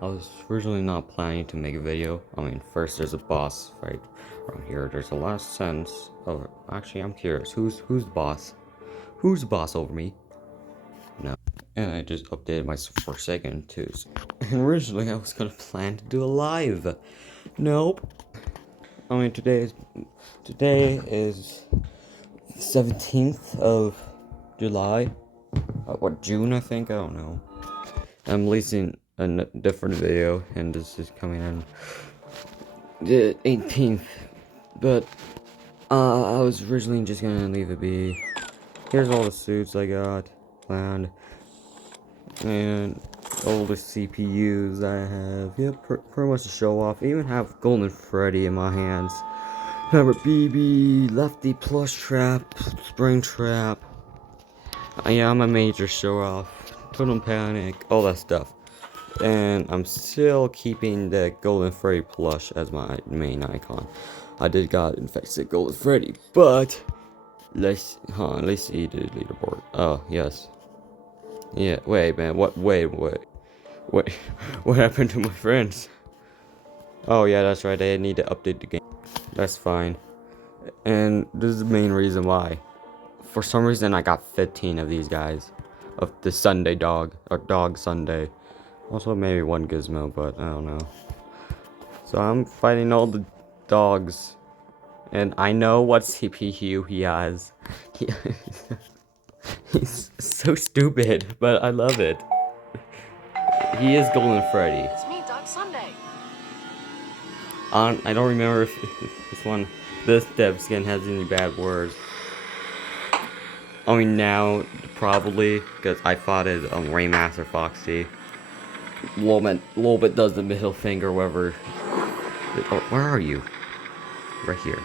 I was originally not planning to make a video. I mean, first there's a boss fight around here. There's a lot of sense. Oh, actually, I'm curious. Who's the boss? Who's the boss over me? No. And I just updated my Forsaken too. And originally I was gonna plan to do a live. Nope. I mean, today is 17th of July. What, June, I think? I don't know. I'm releasing a different video, and this is coming in the 18th. But I was originally just gonna leave it be. Here's all the suits I got planned, and all the CPUs I have. Yep, pretty much to show off. I even have Golden Freddy in my hands. Remember BB, Lefty Plush Trap, Spring Trap. Yeah, I'm a major show off. Totem Panic, all that stuff. And I'm still keeping the Golden Freddy plush as my main icon. I did got infected Golden Freddy, but let's see the leaderboard. Oh yes, yeah. Wait, man. Wait. What happened to my friends? Oh yeah, that's right. I need to update the game. That's fine. And this is the main reason why. For some reason, I got 15 of these guys, of the Sunday dog or Dog Sunday. Also, maybe one Gizmo, but I don't know. So I'm fighting all the dogs, and I know what CPU he has. He's so stupid, but I love it. He is Golden Freddy. It's me, Dog Sunday. I don't remember if this dev skin has any bad words. I mean, now, probably, because I fought it on Raymaster Foxy. Lolbit does the middle finger, wherever. Oh, where are you? Right here.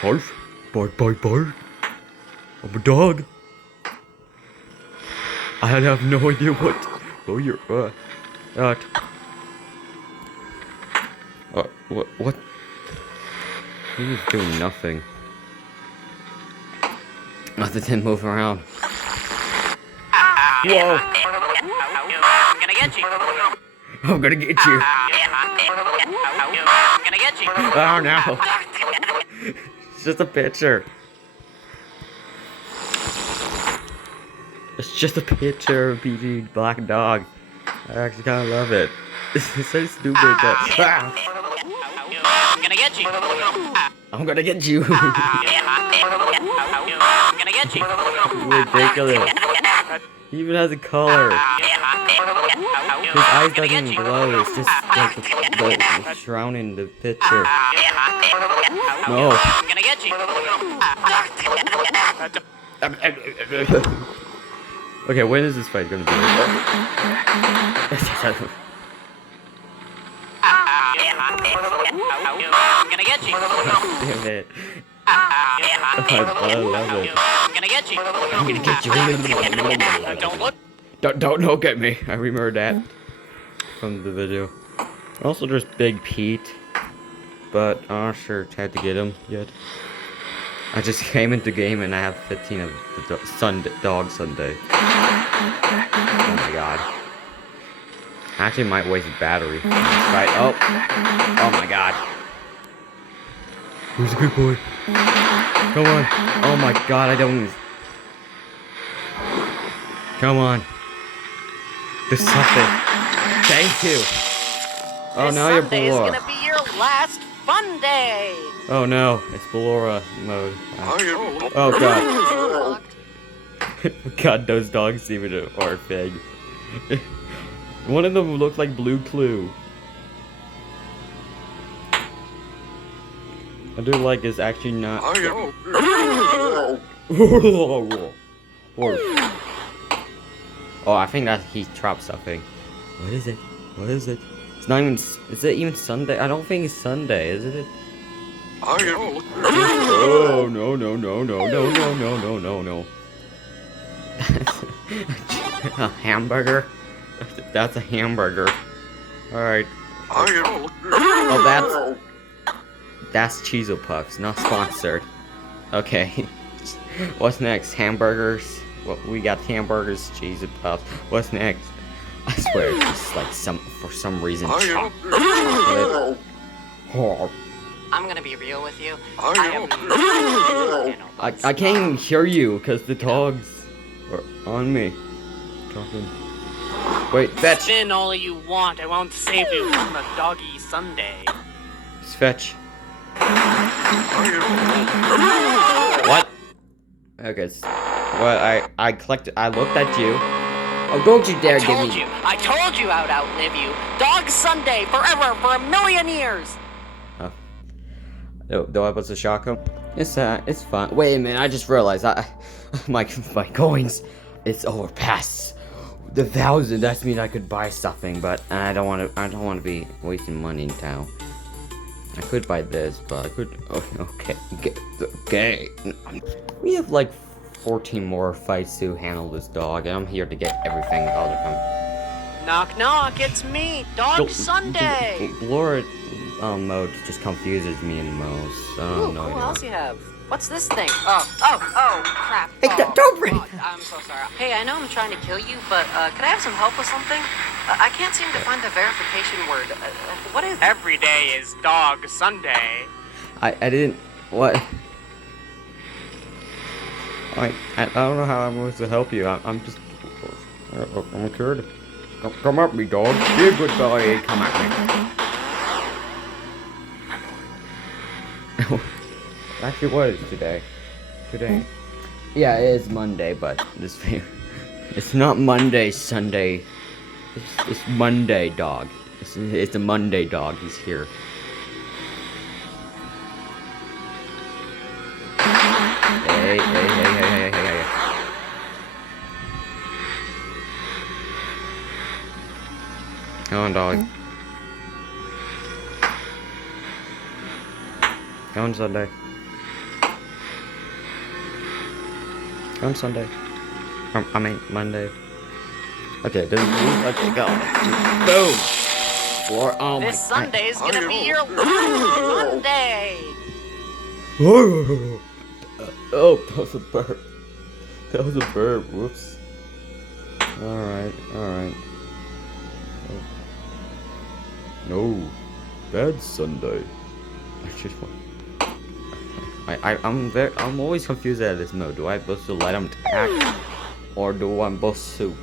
Barf, bark. I'm a dog. I have no idea what. Oh, you're what? He's doing nothing. Nothing to move around. Whoa! I'm gonna get you. I'm gonna get you. I'm gonna get you. Oh no! It's just a picture. It's just a picture of BG Black Dog. I actually kind of love it. It's so stupid, but I'm gonna get you. I'm gonna get you. I'm gonna get you. Ridiculous. He even has a color. His eyes doesn't glow. It's just like the surrounding the picture. No. I'm gonna get you. Okay, when is this fight gonna be? I'm gonna get you. Damn it. I love it. I'm gonna get you. I'm gonna get you. Don't look. Don't look at me. I remember that from the video. Also, there's Big Pete, but I'm not sure I had to get him yet. I just came into game and I have 15 of the Dog Sunday. Oh my god. I actually might waste a battery. Right. Oh my god. Who's a good boy? Come on. Oh my god, I don't. Come on. Do something. Thank you. Oh, now you're Sunday is Ballora. gonna be your last fun day. Oh no, it's Ballora mode. Oh god. God, those dogs seem to are big. One of them looked like Blue Clue. I do like is actually not. Oh, I think that he dropped something. What is it? It's not even. Is it even Sunday? I don't think it's Sunday, is it? Oh no. A hamburger? That's a hamburger. Alright. Oh, that's Cheezo Puffs, not sponsored. Okay. What's next? Hamburgers? Well, we got hamburgers, cheese, and puffs. What's next? I swear, it's just like for some reason, chocolate. Oh, I'm gonna be real with you. I can't even hear you because the dogs are on me. Talking. Wait, fetch. Spin all you want. I won't save you from the doggy Sunday. Fetch. What? Okay. What? I collected. I looked at you. Oh, don't you dare give me. I told you I'd outlive you. Dog Sunday forever for 1,000,000 years. Oh. Do I supposed to shock him? It's fine. Wait a minute. I just realized my coins. It's overpassed the 1,000. That means I could buy something, but I don't want to be wasting money in town. I could buy this, but I could. Oh, okay. We have like 14 more fights to handle this dog, and I'm here to get everything out of him. Knock knock, it's me, Dog Sunday. Blur mode just confuses me the most. I don't know. What else you have? What's this thing? Oh, crap. Hey, don't bring. I'm so sorry. Hey, I know I'm trying to kill you, but could I have some help with something? I can't seem to find the verification word. What is? Every day is Dog Sunday. I didn't. What? I don't know how I'm supposed to help you. I'm just. I'm scared. Come at me, dog. Be a good boy. Come at me. Actually, what is today? Yeah, it is Monday, but it's not Monday, Sunday. It's Monday, dog. It's a Monday, dog. He's here. Hey. Come on, dog. Come on, Sunday. Come on, Sunday. I mean, Monday. Okay, let's go. Boom! Oh this Sunday's gonna be your last Monday. Oh, that was a burp. Whoops. Alright. No, bad Sunday. I'm always confused at this mode. Do I supposed to let him attack, or do I supposed to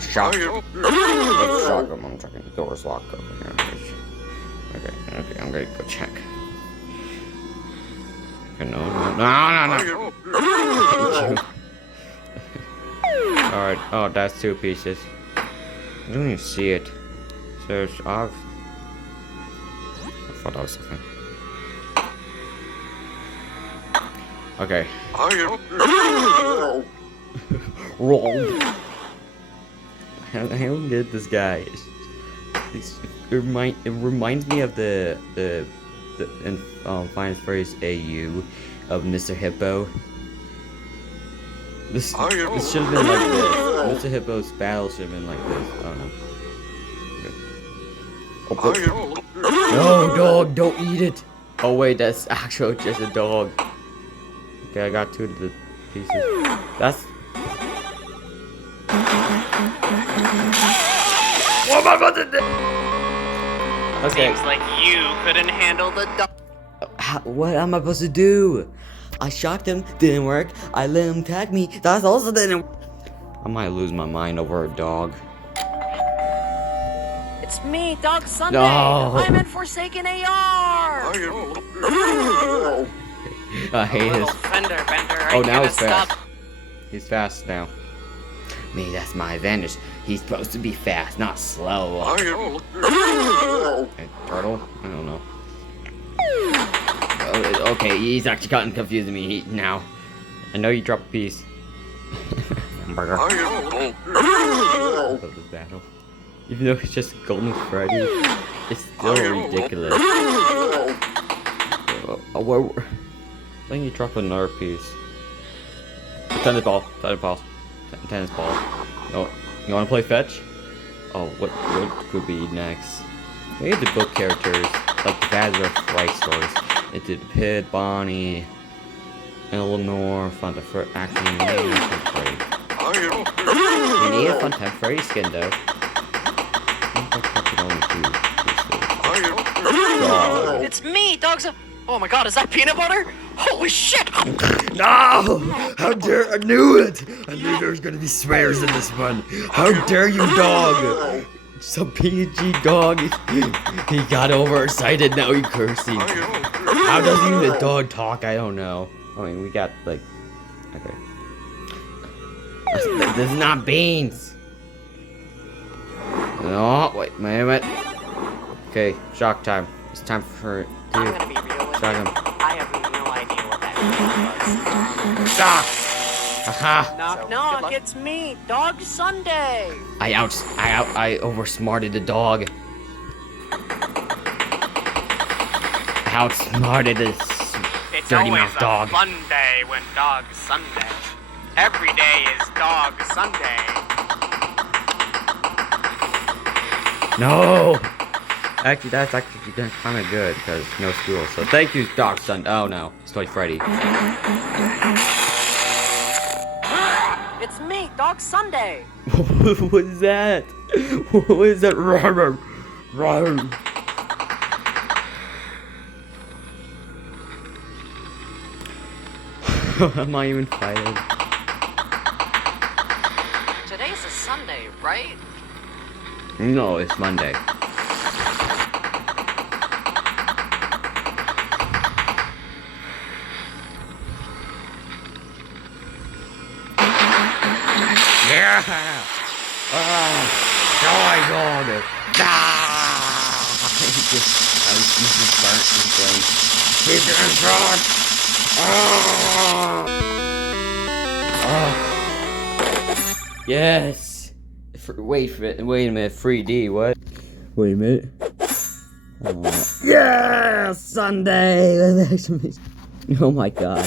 shock him? Let's shock him. I'm checking the door's locked over here. Okay, I'm gonna go check. Okay, no. Alright, oh, that's 2 pieces. I don't even see it. Search off. I thought that was something. Okay. Roll. I don't get this guy. It reminds me of the finest phrase AU of Mr. Hippo. This should have been like this. Mr. Hippo's battle should have been like this. I don't know. Okay. No, dog, don't eat it. Oh wait, that's actually just a dog. Okay, I got 2 of the pieces. That's. What am I about to do? Okay. Seems like you couldn't handle the dog. What am I supposed to do? I shocked him, didn't work. I let him tag me, that also didn't work. I might lose my mind over a dog. It's me, Dog Sunday. No. I'm in Forsaken AR. I hate his. Fender bender. Oh, now he's fast. He's fast now. Me, that's my advantage. He's supposed to be fast, not slow. Hey, turtle? I don't know. Okay, he's actually gotten confusing me now. I know you dropped a piece. Hamburger. I love this battle. Even though it's just Golden Freddy, it's still ridiculous. I think you dropped another piece. Tennis ball. Oh, you wanna play fetch? Oh, what could be next? Maybe the book characters, like the Bazar Flight stories. It did Pit, Bonnie, Eleanor, found the first action name. Freddy. You need a Funtime Freddy skin though. It's me, dogs. Oh my god, is that peanut butter? Holy shit! No! How dare I knew it! I knew there was gonna be swears in this one. How dare you, dog! Some PG dog. He got overexcited, now he's cursing. How does even a dog talk? I don't know. I mean, we got like. Okay. This is not beans. No, wait a minute. Okay, shock time. It's time for. I'm gonna be real with Shock you. him. I have no idea what that was. Shock! Haha! Knock, knock, it's me, Dog Sunday. I oversmarted the dog. I outsmarted this It's dirty always mouth a dog. fun day when Dog Sunday. Every day is Dog Sunday. No! Actually, that's actually kind of good because no school. So thank you, Dog Sunday. Oh no, it's Toy Freddy. It's me, Dog Sunday. What was that? What was that? Rawr, rawr. Am I even fighting? Today's a Sunday, right? No, it's Monday. Yeah! Joy dog! He's just burnt in flames. He's getting shot! Yes! Wait a minute, 3D, what? Wait a minute. Yeah! Sunday! Oh my god.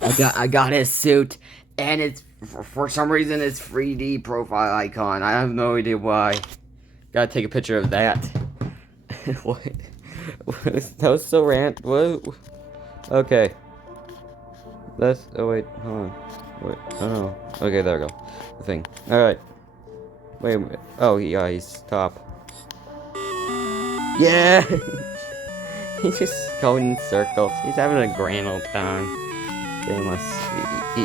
I got his suit, and it's for some reason it's 3D profile icon. I have no idea why. Gotta take a picture of that. What? That was so rant. What? Okay. Let's. Oh wait, hold on. Wait. Oh no. Okay, there we go. The thing. All right. Wait a minute. Oh yeah, he's top. Yeah. He's just going in circles. He's having a grand old time.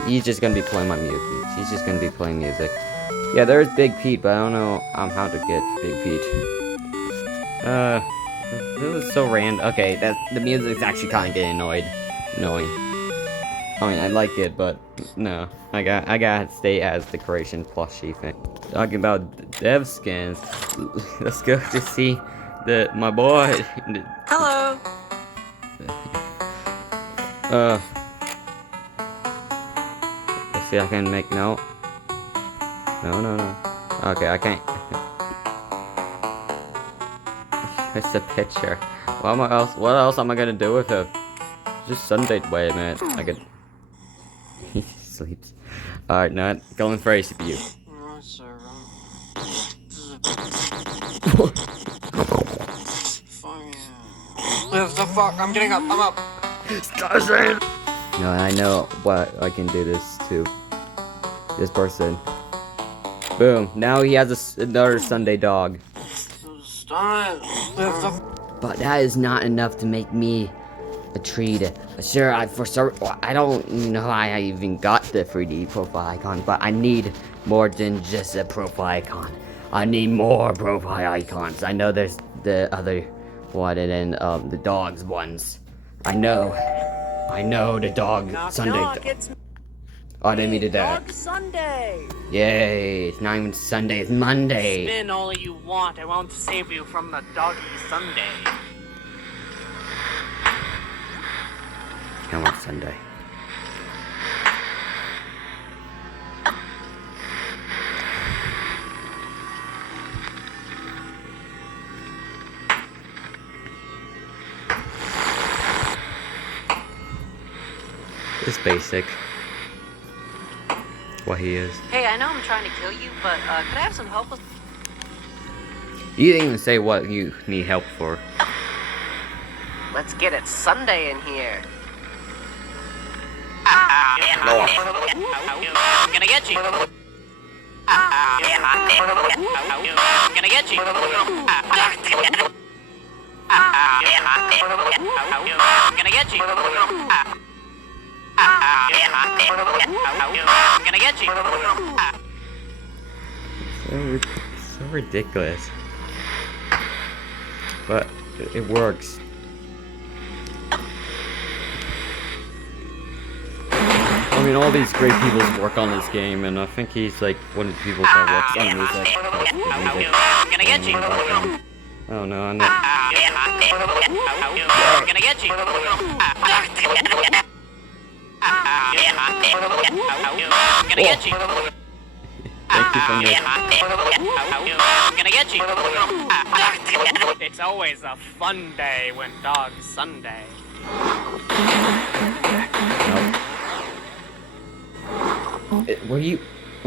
He's just gonna be playing my music. He's just gonna be playing music. Yeah, there's Big Pete, but I don't know how to get Big Pete. It was so random. Okay, the music's actually kind of getting annoying. I mean, I like it, but no, I gotta stay as decoration plushie thing. Talking about dev skins, let's go to see my boy. Hello. Let's see, I can make no. No. Okay, I can't. It's a picture. What else am I gonna do with him? Just Sunday. Wait a minute. I could. He sleeps. Alright, not going for ACPU. Live the fuck. I'm getting up. I'm up. No, I know what I can do this to. This person. Boom. Now he has another Sunday dog. But that is not enough to make me a treat. Sure, I don't even know how I even got the 3D profile icon, but I need more than just a profile icon. I need more profile icons. I know there's the other one and then the dogs ones. I know the dog Sunday. Oh, I didn't mean to do that. Dog Sunday. Yay! It's not even Sunday. It's Monday. Spin all you want. I won't save you from the doggy Sunday. I want Sunday. It's basic. What he is. Hey, I know I'm trying to kill you, but could I have some help with... You didn't even say what you need help for. Let's get it Sunday in here. I'm gonna get you. I'm gonna get you. I'm gonna get you. I'm gonna get you. So ridiculous. But it works. I mean, all these great people work on this game, and I think he's like one of the people that works on music. I'm gonna get you. Oh no, I'm not. I'm gonna get you. I'm gonna get you. Thank you for me. I'm gonna get you. It's always a fun day when Dog Sunday. Were you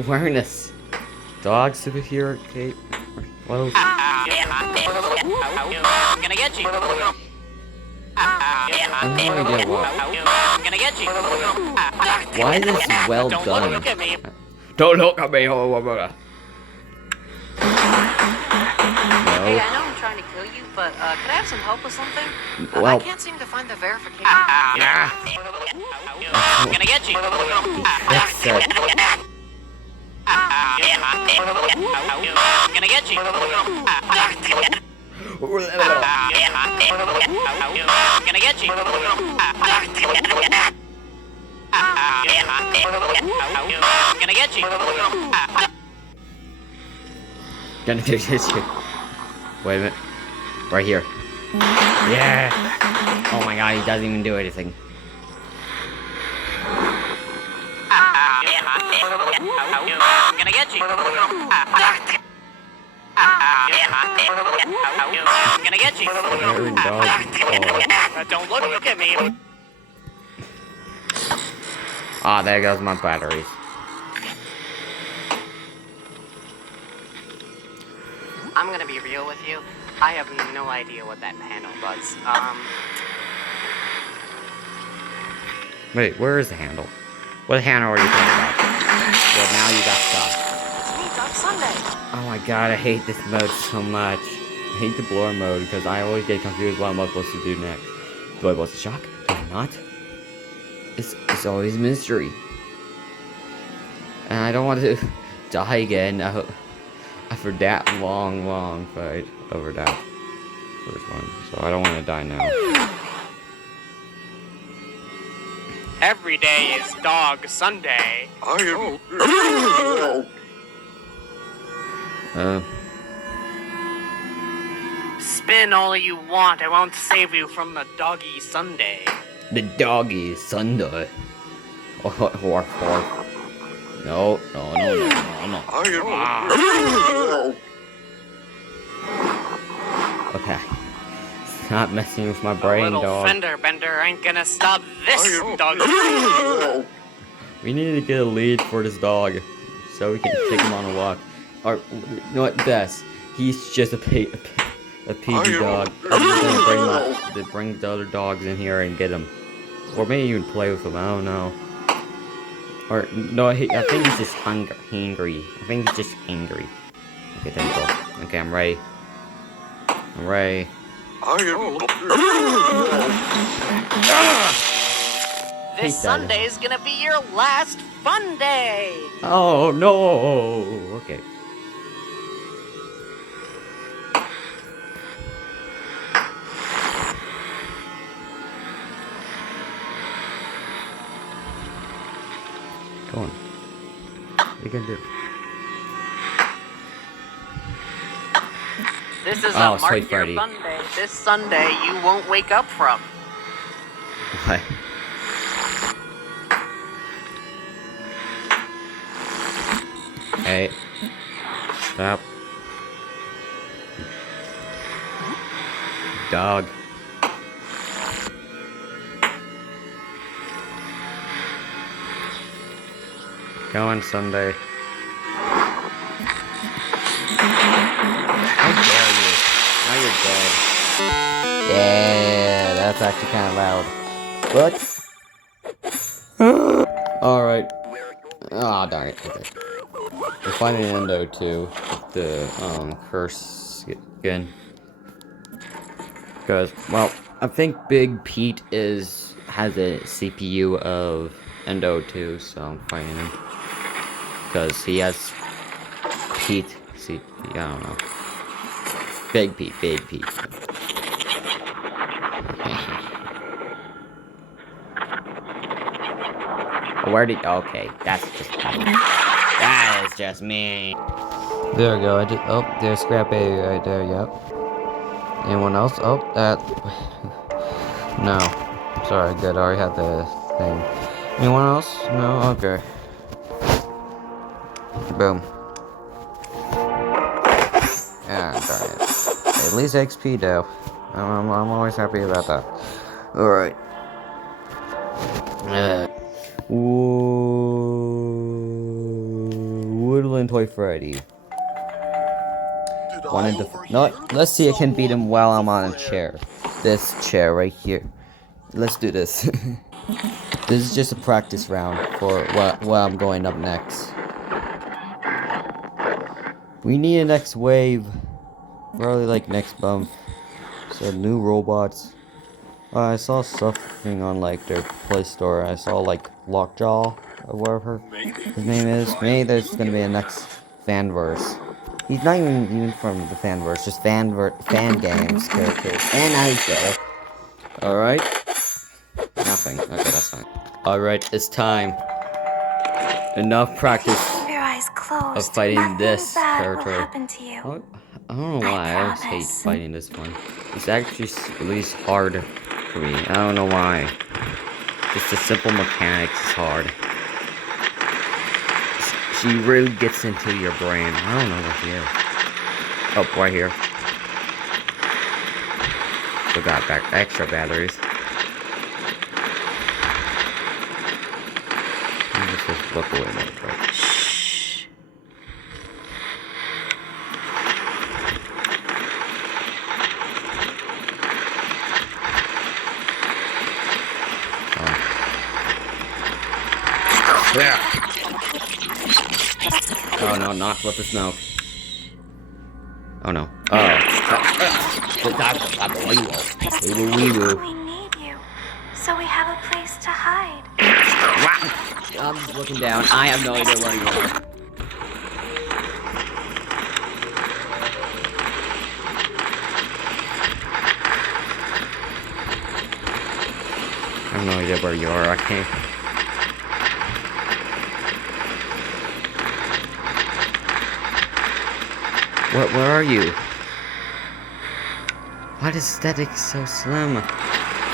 wearing this dog superhero cape or clothes? I'm gonna get you. I have no idea why. I'm gonna get you. Why is this well Don't done? look at me. Don't look at me. Hey, I know I'm trying to kill you, but could I have some help with something? I Well, can't seem to find the verification. I'm gonna get you. that's it. I'm gonna get you. I'm gonna get you. I'm gonna get you. Gonna do this shit. Wait a minute. Right here. Yeah. Oh my god, he doesn't even do anything. I'm gonna get you. I'm gonna get you. Very dog. Don't look at me. Ah, there goes my batteries. I'm gonna be real with you. I have no idea what that handle does. Wait, where is the handle? What handle are you talking about? Well, now you got stuck. It's me, Dog Sunday. Oh my god, I hate this mode so much. I hate the blur mode because I always get confused what I'm supposed to do next. Do I supposed to shock? Do I not? It's always a mystery. And I don't want to die again after that long fight over that first one. So I don't want to die now. Every day is Dog Sunday. Spin all you want. I won't save you from the Doggy Sunday. The doggy Sunday. Or. No. Okay. Stop messing with my brain, Little dog. fender bender ain't gonna stop this dog. We need to get a lead for this dog so we can take him on a walk. Or, you know what, best? He's just a piggy dog. I'm just gonna bring the other dogs in here and get him. Or maybe even play with him, I don't know. Or, no, I think he's just hungry. I think he's just angry. Okay, there we go. Okay, I'm ready. This Sunday's gonna be your last fun day. Oh, no! Okay. Go on. What you gonna do? This is Oh, a mark sweet your Freddy. fun day. This Sunday you won't wake up from. What? Hey. Stop. Dog. Go on Sunday. How dare you? Now you're dead. Yeah, that's actually kind of loud. What? Okay. We're fighting Endo too, with the curse skin. Because, well, I think Big Pete has a CPU of Endo too, so I'm fighting him. Because he has Pete, I don't know. Big Pete. Where did, okay, that is just me. There we go, there's Scrap A right there, yep. Anyone else? Oh, that, no. Sorry, good, I already had the thing. Anyone else? No? Okay. Boom. Yeah, darn it. At least XP though. I'm always happy about that. Alright. Woodland Toy Freddy. Let's see if I can beat him while I'm on a chair. This chair right here. Let's do this. This is just a practice round for what I'm going up next. We need a next wave. Probably like next bump. So new robots. I saw something on like their Play Store. I saw like Lockjaw or whatever his name is. Maybe there's gonna be a next Fanverse. He's not even from the Fanverse, just fan games characters. And I go. Alright. Nothing. Okay, that's fine. Alright, it's time. Enough practice Your eyes closed. of fighting Nothing this bad character. will happen to you. I don't know why I always hate promise. fighting this one. It's actually at least hard for me. I don't know why. Just the simple mechanics is hard. She really gets into your brain. I don't know what she is. Oh, right here. Forgot back extra batteries. Let's just look away real quick. Shh. Oh no, not with the snow. Oh no. Oh. We need you, so we have a place to hide. I'm just looking down. I have no idea where you are. I have no idea where you are. I can't. Where are you? Why is static so slim?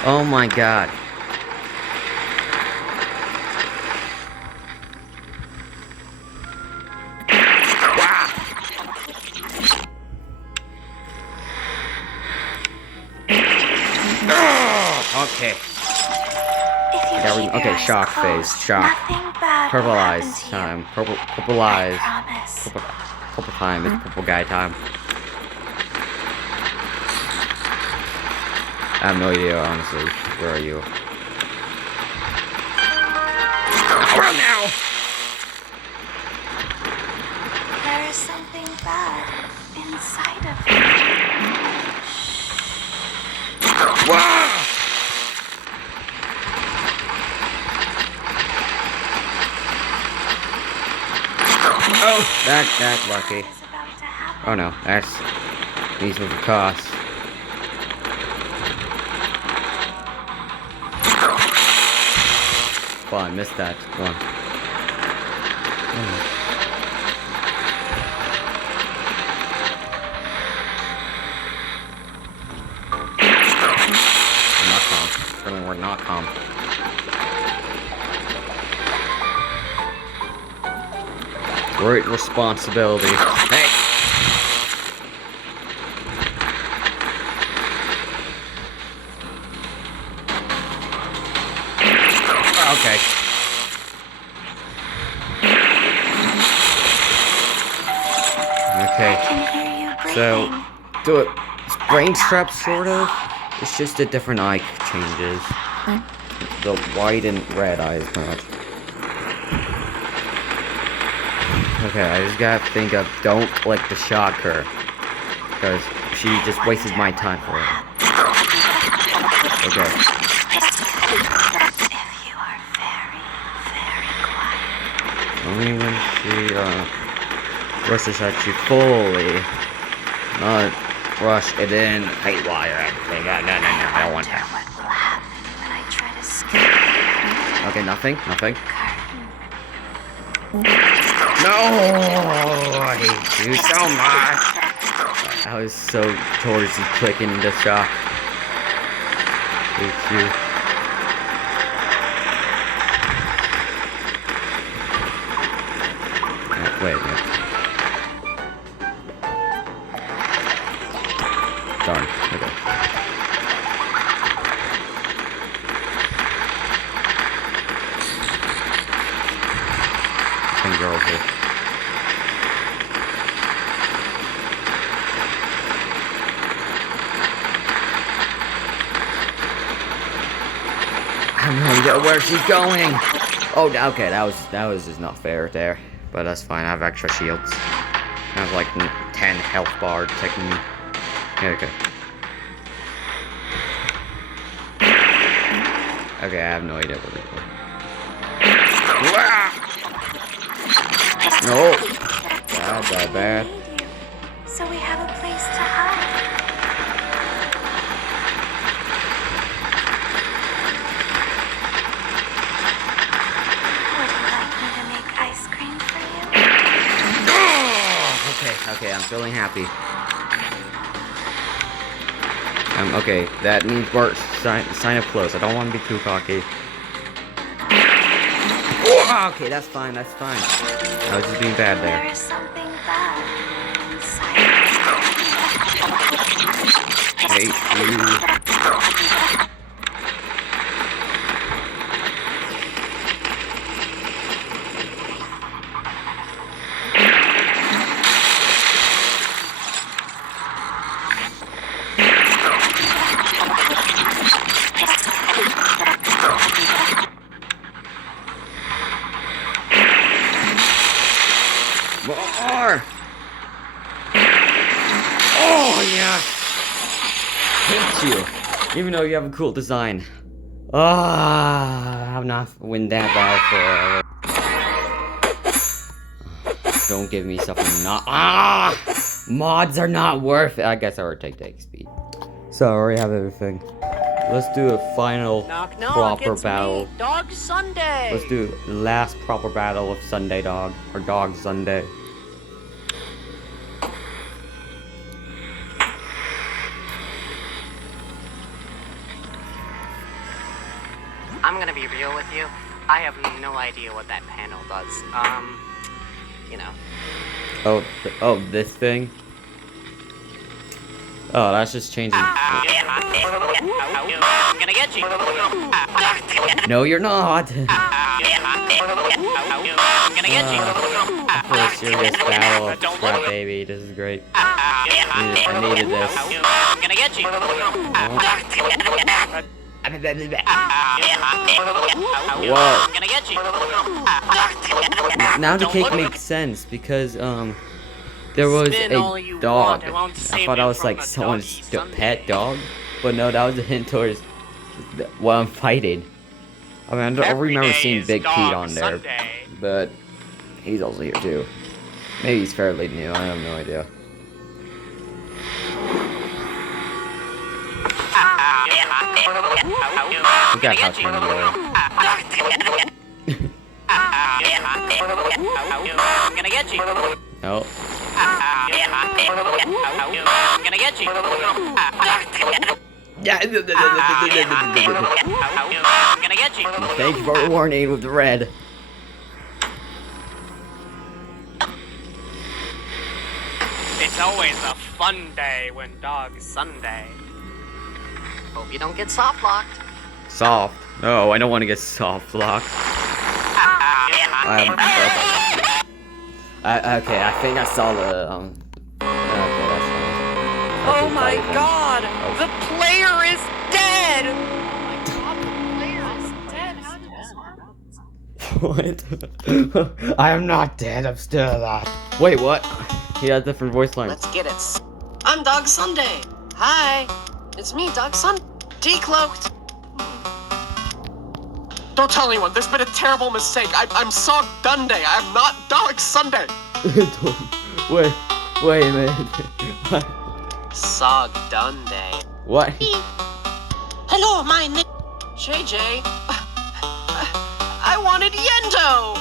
Oh my god. Okay. There we okay, shock phase. Shock. Purple eyes time. Purple eyes. Promise. Purple time. It's purple guy time. I have no idea, honestly. Where are you? Run now! There is something bad inside of you. Oh, that's lucky. What is about to happen? Oh no, that's these were the costs. Oh, I missed that one. We're not calm. We're not calm. Great responsibility. Hey! Okay. Okay. I can hear you breathing. So, do it. It's brain trap, sort of. It's just a different eye changes. The white and red eyes, pretty much. Okay, I just gotta think of don't like to shock her. Because she just wasted my time for it. Okay. If you are very, very quiet. Only when she rushes at you fully. Not rush it in. Haywire everything. No, I don't want that. What will happen when I try to skip Okay, nothing. curtain? No! I hate you so much! I was so towards you clicking into shock. Hate you. Wait a minute. Darn. Okay. Finger over. I have no idea where she's going. Oh, okay, that was just not fair there, but that's fine. I have extra shields. I have like 10 health bar taking me. Here we go. Okay, I have no idea where to go. No, that's that bad. We need you, so we have a place to hide. Would you like me to make ice cream for you? Okay, I'm feeling happy. Okay, that means we're sign up close. I don't want to be too cocky. Okay, that's fine. I was just being bad There there. is something bad inside. Hate you. More! Oh, yeah! Hate you! Even though you have a cool design. Ah, I'm not win that battle forever. Don't give me something not. Mods are not worth it. I guess I would take the XP. So I already have everything. Let's do a final Knock, knock, proper it's battle. me, Dog Sunday. Let's do the last proper battle of Sunday Dog, or Dog Sunday. I'm gonna be real with you. I have no idea what that panel does. You know. Oh, this thing? Oh, that's just changing. I'm gonna get you. No, you're not! I'm gonna get you. For a serious battle of crap, baby. This is great. I needed this. I'm gonna get you. Whoa. I'm gonna get you. Now the cake makes sense because there was Spin all a you dog. want, I won't I save thought you that was from like the someone's doggy Sunday. pet dog, but no, that was a hint towards what I'm fighting. I mean, I don't Every remember day seeing is Big Pete Dog on there, Sunday. but he's also here too. Maybe he's fairly new. I have no idea. We got Hot Turn Yellow. I'm gonna get you. No. I'm gonna get you. Yeah. I'm gonna get you. Thank you for warning with the red. It's always a fun day when Dog Sunday. Hope you don't get soft locked. Soft. No, I don't want to get soft locked. Okay, I think I saw the okay, that's fine. Oh my god! The player is dead! What? I am not dead. I'm still alive. Wait, what? He had different voice lines. Let's get it. I'm Dog Sunday. Hi. It's me, Dog Sunday. Decloaked. Don't tell anyone. There's been a terrible mistake. I'm Sog Dunday. I'm not Dog Sunday. Wait a minute. Sog Dunday. What? Hello, my name. JJ. I wanted Yendo.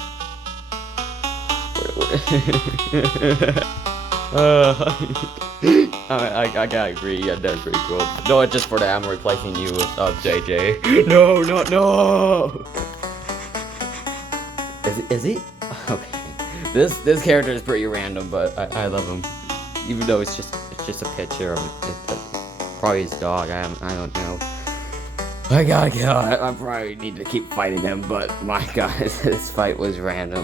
I gotta agree, yeah, that's pretty cool. No, it's just for that I'm replacing you with JJ. No. Is he? Okay. This character is pretty random, but I love him. Even though it's just a picture of probably his dog. I don't know. I gotta get out. I probably need to keep fighting him, but my god, this fight was random.